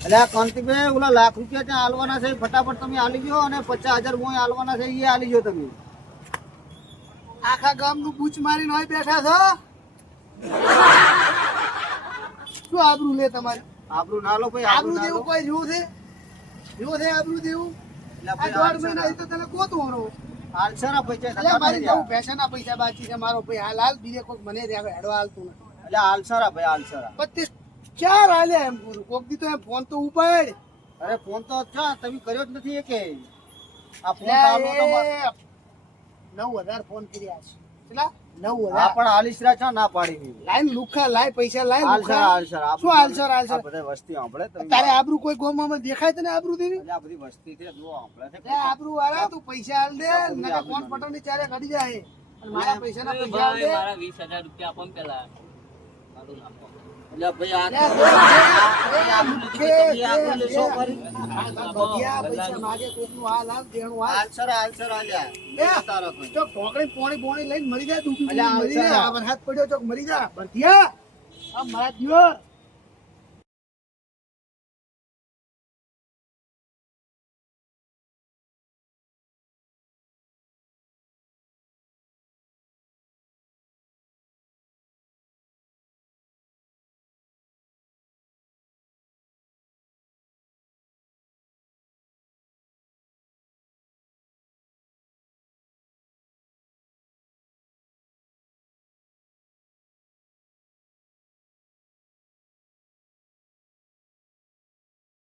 એટલે કાંતિભાઈ ઓલા લાખ રૂપિયા ત્યાં આલવાના છે ફટાફટ તમે આલી ગયો અને 50,000 મોય આલવાના છે એ આલી ગયો તમે આખા ગામનું બૂચ મારીને હોય બેઠા છો શું આબરૂ લે તમારે આબરૂ ના લો ભાઈ આબરૂ દેવું કોઈ જેવું છે આબરૂ દેવું આ 1.5 મહિના તો તને કોતું હરો આલસરા પૈસા એટલે મારી જવું પૈસાના પૈસા બાકી છે મારો ભાઈ હાલ બીજે કોઈક મને હેડવા હાલતું નથી એટલે આલસરા ભાઈ આલસરા 25 હાલ્યા એમ પૂરું કોક દી તો એમ ફોન તો ઉપાડ અરે ફોન તો તમે કર્યો જ નથી કે આ ફોન ચાલુ તો 9,000 ફોન કર્યા છે કેટલા 9,000 આ પણ આલિસરા છે ના પાડી લાઈન લુખા લાય પૈસા લાય આલસરા આલસરા શું આલસરા બધા વસ્તી સાંભળે તારે આબરૂ કોઈ ગોમાં દેખાય તને આબરૂ દેવી એટલે આ બધી વસ્તી છે જો સાંભળે છે આબરૂ વાળા તું પૈસા હાલ દે નકા ફોન પટો ની ચારે ઘડી જાય અને મારા પૈસાના પૈસા હાલ દે મારા 20,000 રૂપિયા આપો પેલા મારું નાખો એટલે ભાઈ આ પૈસા માગે કોકનું હાલ હાલ દેણું હાલ આલસરા આલ્યા તારા કોઈ ચોક ઢોકળી પોણી લઈને મરી જાય તું અલ્યા, મરી જાય વરસાદ પડ્યો ચોક મરી જા બંધિયા આ મારા દિયો